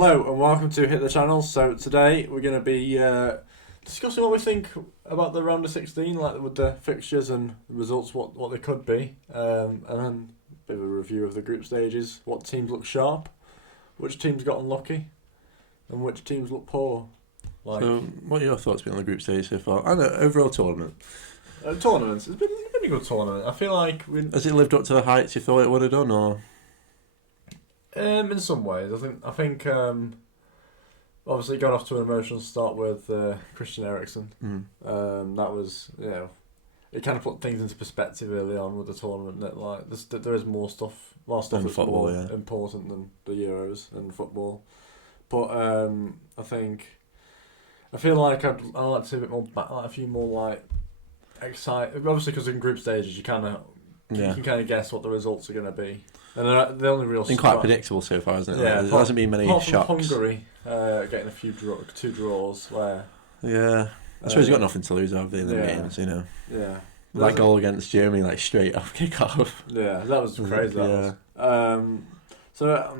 Hello and welcome to Hit the Channel. So today we're going to be discussing what we think about the round of 16, like with the fixtures and results, what they could be, and then a bit of a review of the group stages, what teams look sharp, which teams got unlucky, and which teams look poor. So, what are your thoughts been on the group stage so far? And the overall tournament? Tournaments. It's been a good tournament. I feel like has it lived up to the heights you thought it would have done, or? In some ways, I think obviously it got off to an emotional start with Christian Eriksen. That was, it kind of put things into perspective early on with the tournament that there is more stuff that's football, more important than the Euros and football. But I feel like I'd like to see a bit more, a few more exciting. Obviously, because in group stages you can kind of guess what the results are going to be. And the only real... It's been quite predictable so far, hasn't it? Yeah, there hasn't been many shocks. Hungary getting a few two draws where... Yeah. I suppose you've got nothing to lose over the games, Yeah. That goal against Germany, straight off kick-off. Yeah, that was crazy, that was.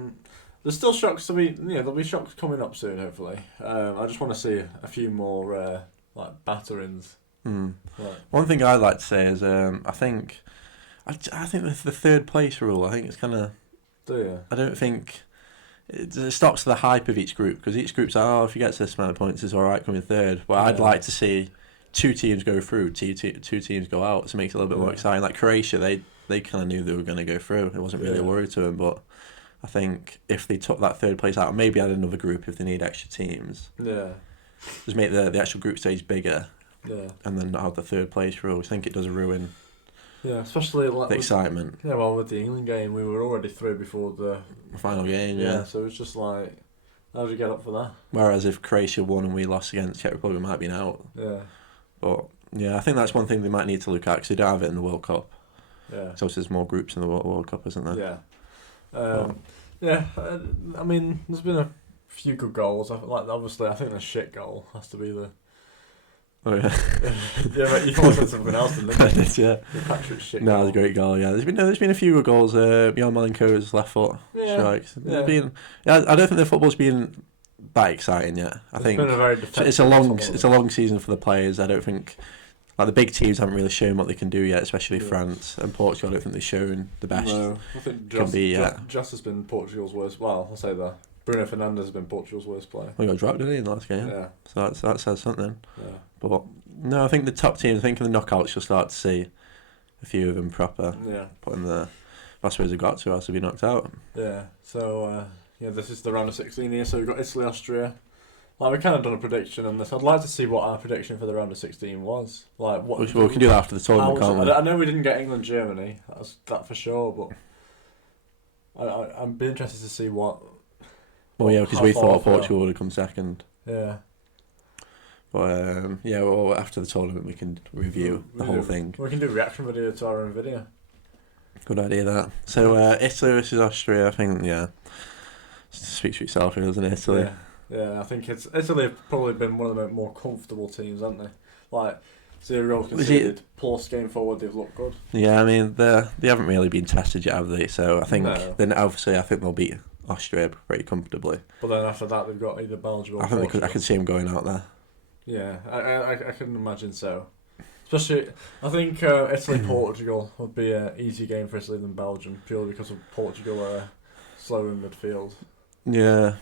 There's still shocks to be... there'll be shocks coming up soon, hopefully. I just want to see a few more, batterings. One thing I'd like to say is, I think the third place rule, I think it's kind of... Do you? I don't think... It stops the hype of each group, because each group's if you get to this amount of points, it's alright coming third. But I'd like to see two teams go through, two teams go out, so it makes it a little bit more exciting. Like Croatia, they kind of knew they were going to go through. It wasn't really a worry to them, but I think if they took that third place out, maybe add another group if they need extra teams. Yeah. Just make the actual group stage bigger. Yeah. And then not have the third place rule. I think it does ruin... Yeah, especially the excitement. With the England game, we were already through before the final game. Yeah, so it's just how do you get up for that? Whereas if Croatia won and we lost against Czech Republic, we might have been out. Yeah. But I think that's one thing they might need to look at, because they don't have it in the World Cup. Yeah. So there's more groups in the World Cup, isn't there? Yeah. I mean, there's been a few good goals. Obviously, I think the shit goal has to be the. Oh yeah. But you thought of something else, didn't you? Yeah. The Patrick shit. No, it was a great goal. Yeah, there's been a few good goals. Jan Malenko's left foot strikes. Yeah. I don't think the football's been that exciting yet. It's been a very it's a long season for the players. I don't think the big teams haven't really shown what they can do yet, especially France and Portugal. I don't think they've shown the best. No, I think Just has been Portugal's worst. Well, I'll say that. Bruno Fernandes has been Portugal's worst player. Well, he got dropped, didn't he, in the last game? Yeah. So that says something. Yeah. But no, I think the top teams, in the knockouts, you'll start to see a few of them proper. Yeah. Putting that's where they've got to, else they'll be knocked out. Yeah. So this is the round of 16 here. So we've got Italy, Austria. We kind of done a prediction on this. I'd like to see what our prediction for the round of 16 was. We can do that after the tournament, can't we? I know we didn't get England, Germany. That's that for sure. But I'd be interested to see what. Well, yeah, because we thought Portugal would have come second. Yeah. But after the tournament we can review the whole thing. We can do a reaction video to our own video. Good idea, that. So Italy versus Austria, I think, speaks for itself here, doesn't it, Italy? Yeah, I think Italy have probably been one of the more comfortable teams, haven't they? 0 conceded, plus game forward, they've looked good. Yeah, I mean, they haven't really been tested yet, have they? So I think, then obviously I think they'll beat Austria pretty comfortably. But then after that they've got either Belgium or I could see them going out there. Yeah, I can imagine so. Especially, I think Italy-Portugal would be an easier game for Italy than Belgium, purely because of Portugal are slow in midfield. Yeah,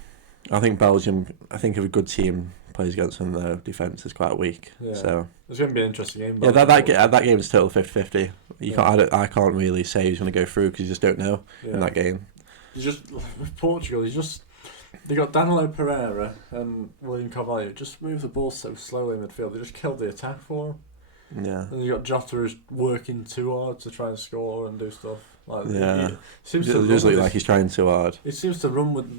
I think Belgium, if a good team plays against them, their defence is quite weak. Yeah. So it's going to be an interesting game. Yeah, that game is total 50-50. I can't really say who's going to go through, because you just don't know in that game. With Portugal, they got Danilo Pereira and William Carvalho just move the ball so slowly in midfield. They just killed the attack for them. Yeah. And you got Jota who's working too hard to try and score and do stuff. He seems to look like he's trying too hard. He seems to run with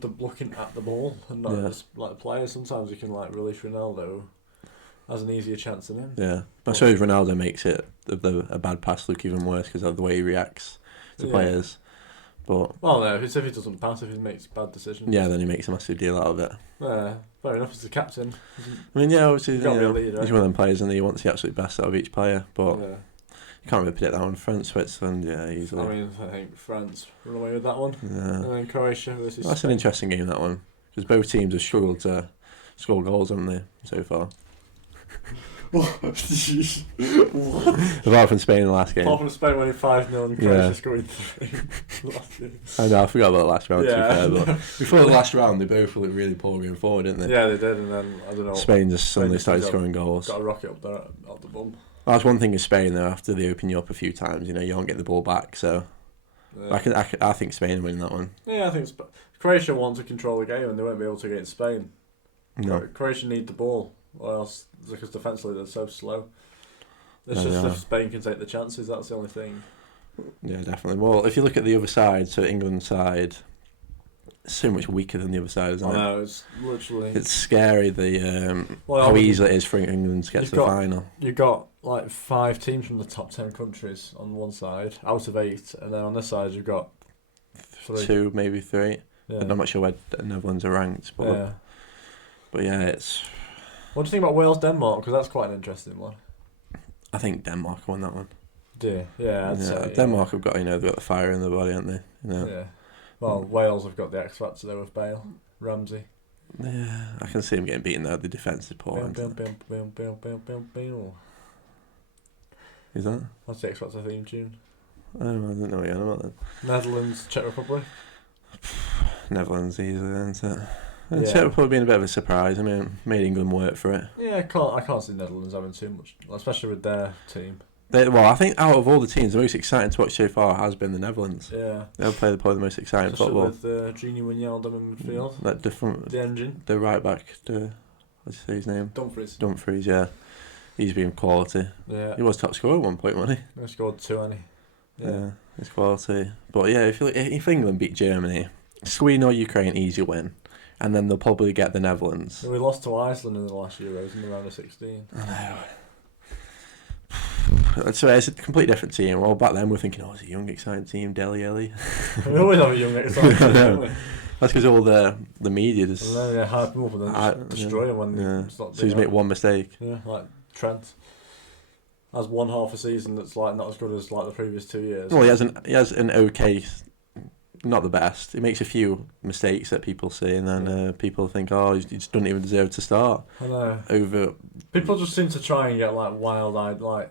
the looking at the ball and not just players. Sometimes you can release Ronaldo. Has an easier chance than him. Yeah, I suppose Ronaldo makes it a bad pass look even worse because of the way he reacts to players. But if he doesn't pass, if he makes bad decisions. Yeah, then he makes a massive deal out of it. Yeah, fair enough. He's the captain. I mean, obviously, he's one of them players, and he wants the absolute best out of each player. But you Can't really predict that one. France, Switzerland, yeah, easily. I mean, I think France run away with that one. Yeah. And then Croatia versus That's an interesting game, that one. Because both teams have struggled to score goals, haven't they, so far? Apart from Spain in the last game. Apart from Spain winning 5-0 and Croatia scoring 3. I know, I forgot about the last round, to be Yeah. fair. But before the last round, they both looked really poor going forward, didn't they? Yeah, they did, and then, I don't know. Spain just suddenly just started got- scoring goals. Got a rocket up there out the bum. That's one thing in Spain, though, after they open you up a few times, you know, you don't get the ball back, so Yeah. I think Spain win that one. Yeah, I think Croatia want to control the game and they won't be able to against Spain. No. Croatia need the ball, or else, because defensively they're so slow. It's No, just they if are. Spain can take the chances, that's the only thing. Yeah, definitely. Well, if you look at the other side, so England's side, it's so much weaker than the other side, isn't I it? know, it's literally... It's scary Well, how easy it is for England to get You've to the got- final. You got like 5 teams from the top 10 countries on one side, out of 8, and then on this side you've got 3. 2, maybe 3. Yeah. And I'm not sure where the Netherlands are ranked, but Yeah. it's. What do you think about Wales-Denmark? Because that's quite an interesting one. I think Denmark won that one. Do you? Yeah, I'd say. Denmark have got they've got the fire in their body, haven't they? You know. Yeah. Well, Wales have got the X factor there with Bale, Ramsey. Yeah, I can see them getting beaten though. The defence is poor. Bam, isn't bam, it? bam, bam, bam, bam, bam, bam. Is that? That's the X Factor theme tune. Oh, I don't know what you're on about then. Netherlands, Czech Republic. Netherlands easily, isn't it? And Yeah. Czech Republic being a bit of a surprise. I mean, made England work for it. Yeah, I can't see Netherlands having too much, especially with their team. I think out of all the teams, the most exciting to watch so far has been the Netherlands. Yeah. They'll play probably the most exciting Especially football. with Gini Wijnaldum in midfield. That different, The engine. the right back, what's his name? Dumfries. Dumfries, yeah. He's been quality. Yeah. He was top scorer at one point, wasn't They scored 2, hasn't he? Yeah, it's quality. But yeah, if England beat Germany, Sweden or Ukraine, easy win. And then they'll probably get the Netherlands. We lost to Iceland in the last Euros in the round of 16. I know. So it's a completely different team. Well, back then we were thinking, it's a young, exciting team, Dele Alli. We always have a young exciting team, don't we? That's because all the media just... And then they hype him up and then just destroy him when it's not So he's doing made one mistake. Yeah, like Trent. Has one half a season that's like not as good as like the previous 2 years. Well, he has an okay, not the best. He makes a few mistakes that people see, and then people think, he just doesn't even deserve to start. I know. Over. People just seem to try and get like wild-eyed, like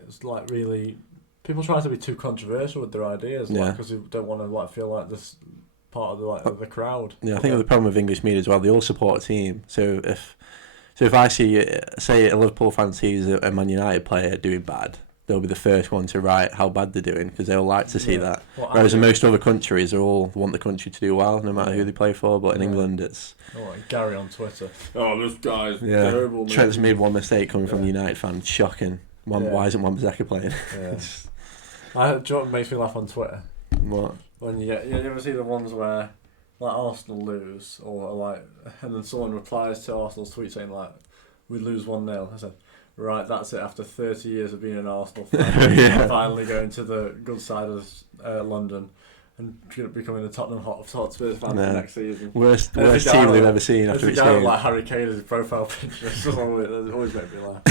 really. People try to be too controversial with their ideas, Yeah. because they don't want to like feel like this part of the crowd. Yeah, I think the problem with English media as well, they all support a team. So if I see, say, a Liverpool fan sees a Man United player doing bad, they'll be the first one to write how bad they're doing because they'll like to see that. Well, Whereas in most other countries, they all want the country to do well, no matter who they play for. But in England, it's like Gary on Twitter. Oh, this guy's yeah. terrible. Man. Trent's made one mistake coming from the United fan. Shocking. Why isn't Wan-Bissaka playing? Yeah. Do you know what makes me laugh on Twitter? What? When you ever see the ones where like Arsenal lose or like, and then someone replies to Arsenal's tweet saying like, "We lose 1-0." I said, "Right, that's it. After 30 years of being an Arsenal fan, I'm finally going to the good side of London and becoming a Tottenham Hotspurs fan for next season." Worst There's a team guy we've like- ever seen There's after a each guy with game. like Harry Kane as his profile picture. It's always made me laugh.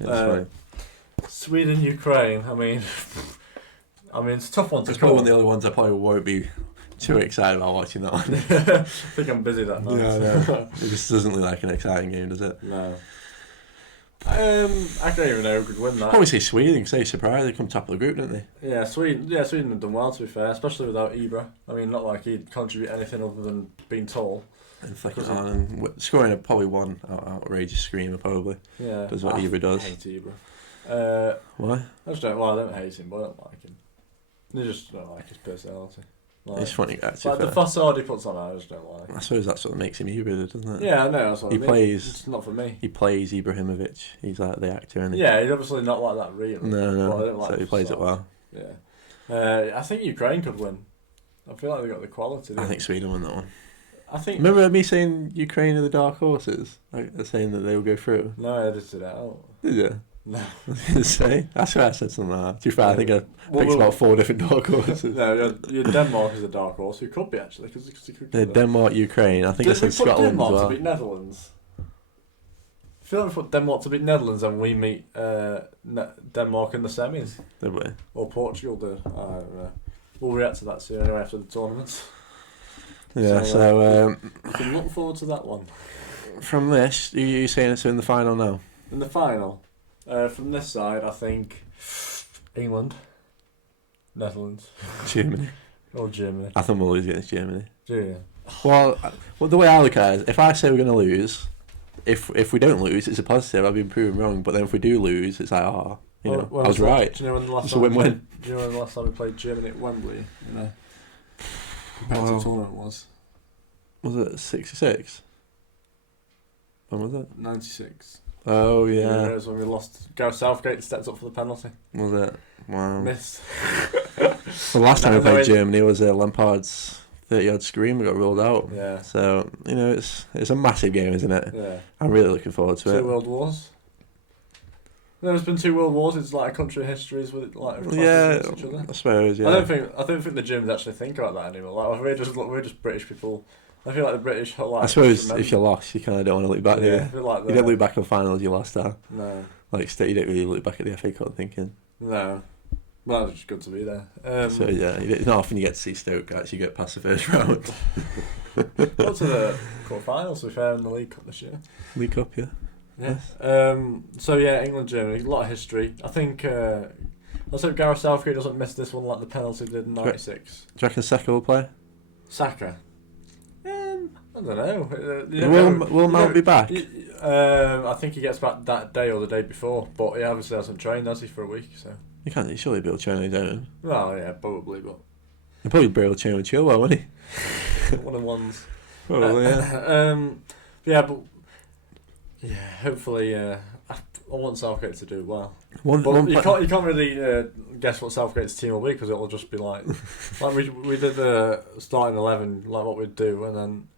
It's funny. Sweden, Ukraine. I mean, it's a tough one to It's probably one call. of the other ones I probably won't be too excited about watching that one. I think I'm busy that night. Yeah, I know. It just doesn't look like an exciting game, does it? No. I don't even know who could win that. Probably say Sweden, because they surprised. They come top of the group, didn't they? Yeah, Sweden have done well, to be fair, especially without Ibra. I mean, not like he'd contribute anything other than being tall. And flicking it on and scoring probably one outrageous screamer, probably. Yeah, Does what Ibra does. I hate Ibra. Why? I just don't. Well, I don't hate him, but I don't like him. I just don't like his personality. Like, It's funny, actually. like the facade he puts on, I just don't like. I suppose that's what makes him Ibra, doesn't it? Yeah, I know. That's what He I mean. plays- It's not for me. He plays Ibrahimovic. He's like the actor, isn't he? Yeah, he's obviously not like that, really. No. But I don't like So he the plays it facade. well. Yeah. I think Ukraine could win. I feel like they got the quality. I don't think they? Sweden won that one. I think. Remember me saying Ukraine are the dark horses? Like, saying that they will go through? No, I edited it out. Did you? No. I was going to say. That's why I said something like that. To be fair, I think I Well, picked about 4 different dark horses. No, your Denmark is a dark horse. Who could be actually? Because Denmark, Ukraine. I think I Did we said put Scotland Denmark as to well. beat Netherlands? I feel like we put Denmark to beat Netherlands and we meet Denmark in the semis. Did we? Or Portugal did. I don't know. We'll react to that soon anyway after the tournament. Yeah, you can look forward to that one. From this, you saying it's in the final now? In the final, from this side, I think England, Netherlands, Germany. or Germany. I think we'll lose against Germany. Yeah. Well, the way I look at it is, if I say we're going to lose, if we don't lose, it's a positive. I've been proven wrong. But then if we do lose, it's like, I was right. Do you know when the last It's a win-win. Do you know when the last time we played Germany at Wembley? No. Competitive tournament was. Was it 66? When was it? 96. Oh yeah. It was when we lost. Gareth Southgate stepped up for the penalty. Was it? Wow. Missed. The last time we played Germany was Lampard's 30-yard scream. We got ruled out. Yeah. So it's a massive game, isn't it? Yeah. I'm really looking forward to it. 2 world wars. There's been 2 world wars. It's like a country histories with like yeah, each other. I suppose. Yeah. I don't think the Germans actually think about that anymore. Like we're just British people. I feel like the British. Like, I suppose if you're lost, you kind of don't want to look back. Yeah, Yeah. I feel like You don't look back on finals you lost out. No. Like you don't really look back at the FA Cup thinking. No. Well, it's just good to be there. So yeah, it's not often you get to see Stoke actually get past the first round. Got to the quarterfinals, to be fair, in the League Cup this year. League Cup, yeah. Yeah. So yeah, England, Germany, a lot of history. I think. Let's hope Gareth Southgate doesn't miss this one like the penalty did in '96. Do you reckon Saka will play? Saka. I don't know. Will Mount be back? I think he gets back that day or the day before, but he obviously hasn't trained, has he, for a week? So. You can't. He surely be able to train on his own. Well, yeah, probably, but. He'll probably be able to train with Chilwell, won't he? One of the ones. Probably, yeah. Yeah, but. Yeah, hopefully. I want Southgate to do well. You can't really guess what Southgate's team will be because it'll just be like we did the starting 11 like what we'd do and then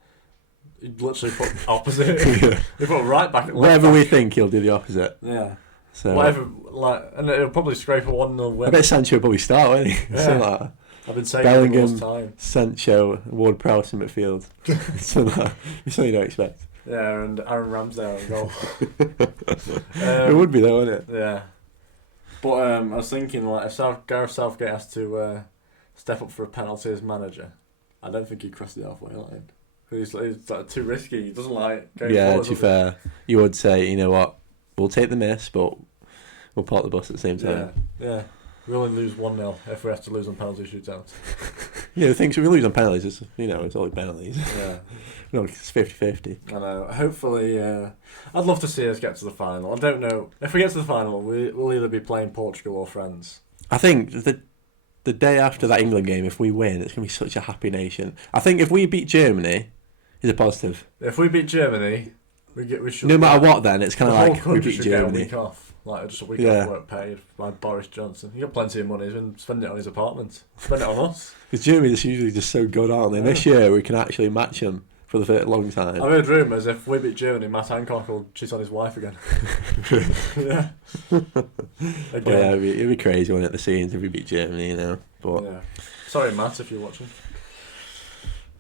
he'd literally put opposite. Yeah. He put right back. Whatever we think, he'll do the opposite. Yeah. So whatever, and it'll probably scrape a 1-0 win. I bet Sancho will probably start, won't he? Yeah. Something like that. I've been saying Bellingham, it all the time. Sancho, Ward-Prowse in midfield. Something you don't expect. Yeah, and Aaron Ramsdale in goal. It would be though, wouldn't it? Yeah. But I was thinking, like, if Gareth Southgate has to step up for a penalty as manager, I don't think he'd cross the halfway line. He's like too risky. He doesn't like going forward. To be fair, you would say, you know what, we'll take the miss, but we'll park the bus at the same time. Yeah. We only lose 1-0 if we have to lose on penalty shootouts. Yeah, the thing is, we lose on penalties, it's only penalties. Yeah. No, it's 50-50. I know. Hopefully, I'd love to see us get to the final. I don't know. If we get to the final, we'll either be playing Portugal or France. I think the day after that England game, if we win, it's going to be such a happy nation. I think if we beat Germany, it's a positive. If we beat Germany, we should. No matter what, then it's kind of like we beat Get a Germany. week off. Like just a week off work paid by Boris Johnson. He got plenty of money. He's been spending it on his apartment. Spend it on us. Because Germany is usually just so good, aren't they? And this year we can actually match them for the long time. I've heard rumours if we beat Germany, Matt Hancock will cheat on his wife again. Yeah. Again. Yeah, it'd be crazy, wouldn't it, the scenes if we beat Germany, But yeah. Sorry, Matt, if you're watching.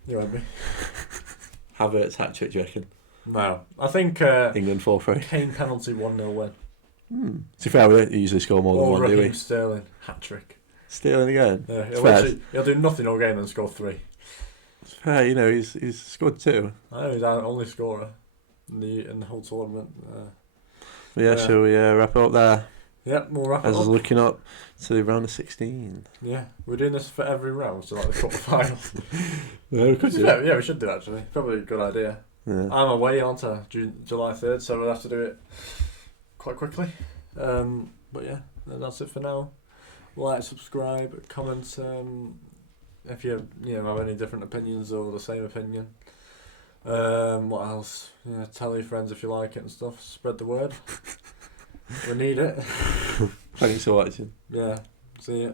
You had me. Havertz hat-trick, do you reckon? No. I think England 4-3. Kane penalty 1-0 win. To be fair, we don't usually score more than one, do we? Raheem Sterling hat-trick. Sterling again? Yeah, he'll do nothing all game and score 3. It's fair, he's scored 2. I know he's our only scorer in the whole tournament. Shall we wrap it up there? Yeah, we'll wrap it As up. is looking up to the round of 16. Yeah, we're doing this for every round, so like the quarter-final. Yeah, we should do actually. Probably a good idea. Yeah. I'm away on to July 3rd, so we'll have to do it quite quickly. But yeah, that's it for now. Like, subscribe, comment if you have any different opinions or the same opinion. What else? Yeah, tell your friends if you like it and stuff. Spread the word. We need it. Thanks for watching. Yeah. See ya.